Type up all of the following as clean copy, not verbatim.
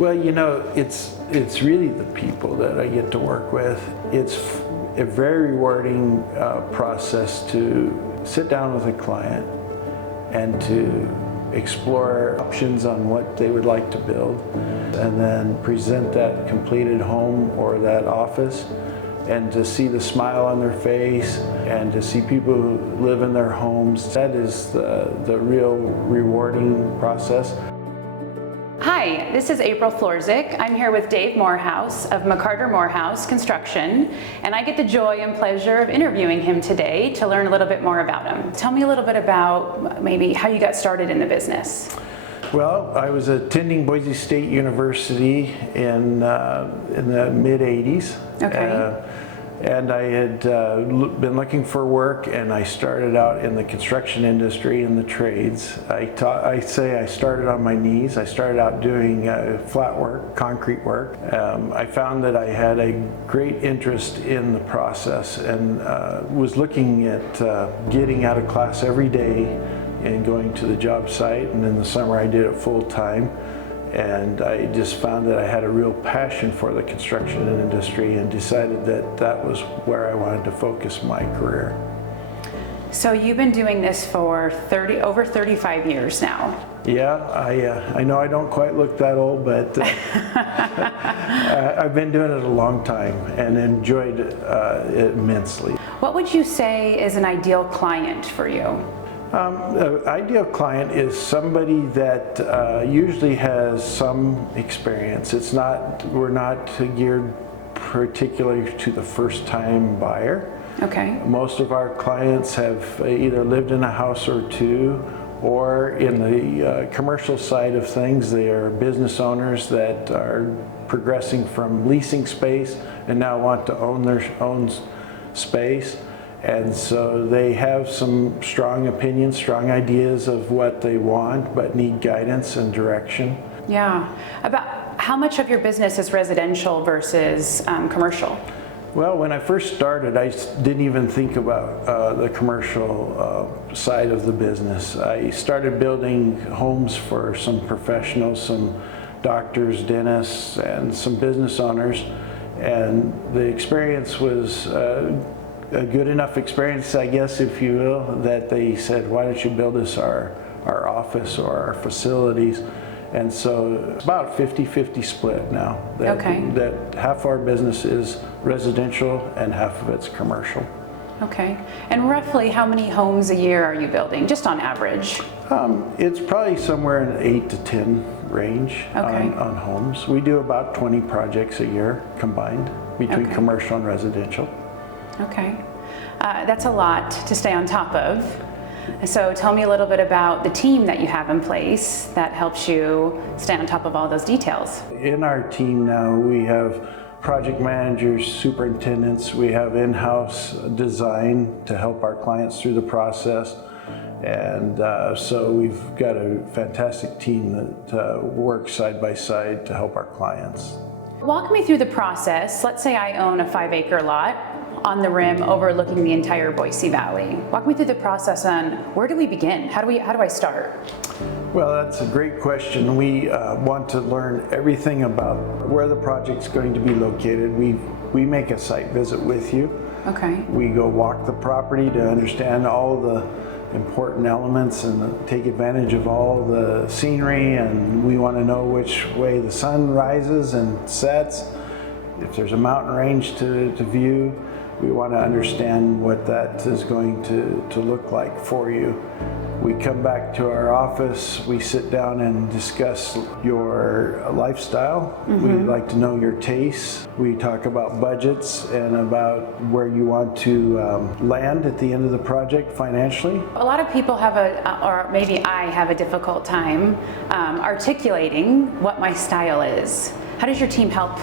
Well, it's really the people that I get to work with. It's a very rewarding process to sit down with a client and to explore options on what they would like to build, and then present that completed home or that office, and to see the smile on their face and to see people who live in their homes. That is the real rewarding process. Hi, this is April Florzik. I'm here with Dave Moorhouse of McCarter Moorhouse Construction, and I get the joy and pleasure of interviewing him today to learn a little bit more about him. Tell me a little bit about maybe how you got started in the business. Well, I was attending Boise State University in the mid-'80s. Okay. And I had been looking for work, and I started out in the construction industry in the trades. I say I started on my knees. I started out doing flat work, concrete work. I found that I had a great interest in the process, and was looking at getting out of class every day and going to the job site, and in the summer I did it full time. And I just found that I had a real passion for the construction industry and decided that that was where I wanted to focus my career. So you've been doing this for over 35 years now. Yeah, I know I don't quite look that old, but I've been doing it a long time and enjoyed it immensely. What would you say is an ideal client for you? The ideal client is somebody that usually has some experience. We're not geared particularly to the first-time buyer. Okay. Most of our clients have either lived in a house or two, or in the commercial side of things, they are business owners that are progressing from leasing space and now want to own their own space. And so they have some strong opinions, strong ideas of what they want, but need guidance and direction. Yeah. About how much of your business is residential versus commercial? Well, when I first started, I didn't even think about the commercial side of the business. I started building homes for some professionals, some doctors, dentists, and some business owners. And the experience was a good enough experience, I guess, if you will, that they said, why don't you build us our office or our facilities? And so it's about a 50-50 split now. That half our business is residential and half of it's commercial. Okay. And roughly how many homes a year are you building, just on average? It's probably somewhere in the 8 to 10 range on homes. We do about 20 projects a year combined between commercial and residential. Okay. That's a lot to stay on top of. So tell me a little bit about the team that you have in place that helps you stay on top of all those details. In our team now, we have project managers, superintendents, we have in-house design to help our clients through the process. And so we've got a fantastic team that works side by side to help our clients. Walk me through the process. Let's say I own a 5-acre lot on the rim overlooking the entire Boise Valley. Walk me through the process on where do we begin? How do I start? Well, that's a great question. We want to learn everything about where the project's going to be located. We make a site visit with you. Okay. We go walk the property to understand all the important elements and take advantage of all the scenery, and we want to know which way the sun rises and sets. If there's a mountain range to view, we want to understand what that is going to look like for you. We come back to our office, we sit down and discuss your lifestyle. We like to know your tastes. We talk about budgets and about where you want to land at the end of the project financially. A lot of people have or maybe I have a difficult time articulating what my style is. How does your team help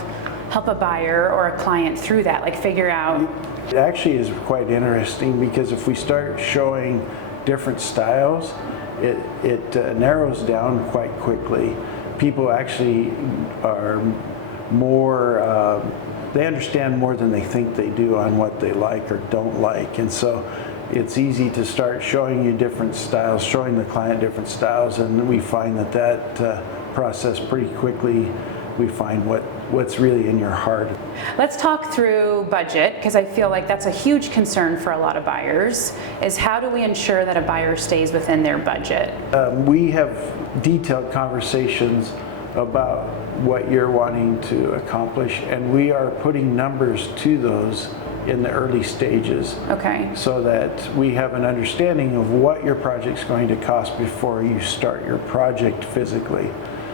a buyer or a client through that, like figure out? It actually is quite interesting, because if we start showing different styles, it narrows down quite quickly. People actually are more, they understand more than they think they do on what they like or don't like. And so it's easy to start showing you different styles, showing the client different styles, and we find that process pretty quickly we find what's really in your heart. Let's talk through budget, because I feel like that's a huge concern for a lot of buyers, is how do we ensure that a buyer stays within their budget? We have detailed conversations about what you're wanting to accomplish, and we are putting numbers to those in the early stages. Okay. So that we have an understanding of what your project's going to cost before you start your project physically.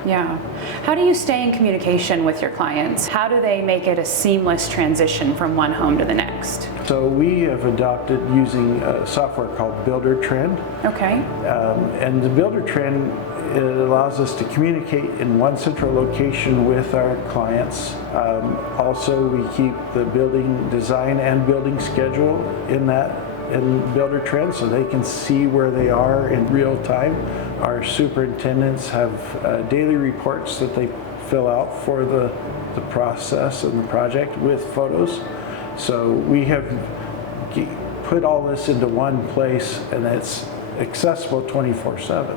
Yeah. How do you stay in communication with your clients? How do they make it a seamless transition from one home to the next? So we have adopted using a software called Builder Trend. Okay. And the Builder Trend, it allows us to communicate in one central location with our clients. Also, we keep the building design and building schedule in Builder Trend, so they can see where they are in real time. Our superintendents have daily reports that they fill out for the process and the project with photos. So we have put all this into one place, and it's accessible 24/7.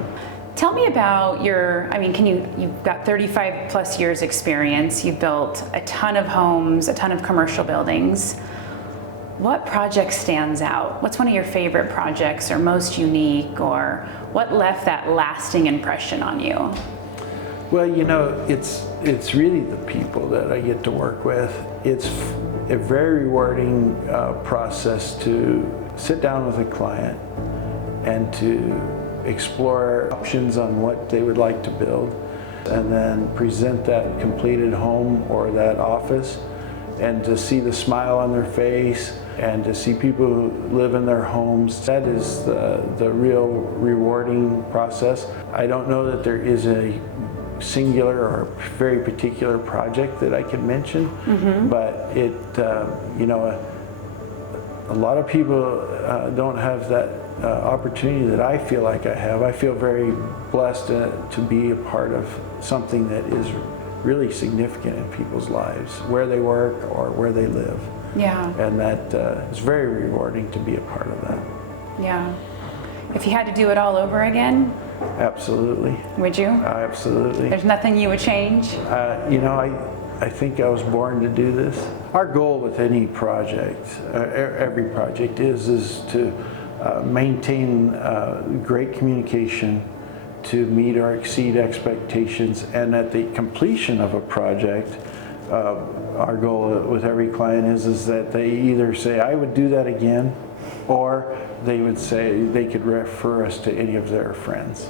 Tell me about you've got 35 plus years experience, you've built a ton of homes, a ton of commercial buildings. What project stands out? What's one of your favorite projects or most unique, or what left that lasting impression on you? Well, it's really the people that I get to work with. It's a very rewarding process to sit down with a client and to explore options on what they would like to build, and then present that completed home or that office, and to see the smile on their face and to see people who live in their homes. That is the real rewarding process. I don't know that there is a singular or very particular project that I can mention, but a lot of people don't have that opportunity that I feel like I have. I feel very blessed to be a part of something that is really significant in people's lives, where they work or where they live. Yeah. And that is very rewarding to be a part of that. Yeah. If you had to do it all over again, absolutely. Would you? Absolutely. There's nothing you would change? I think I was born to do this. Our goal with any project, every project is to maintain great communication, to meet or exceed expectations, and at the completion of a project, our goal with every client is that they either say, I would do that again, or they would say they could refer us to any of their friends.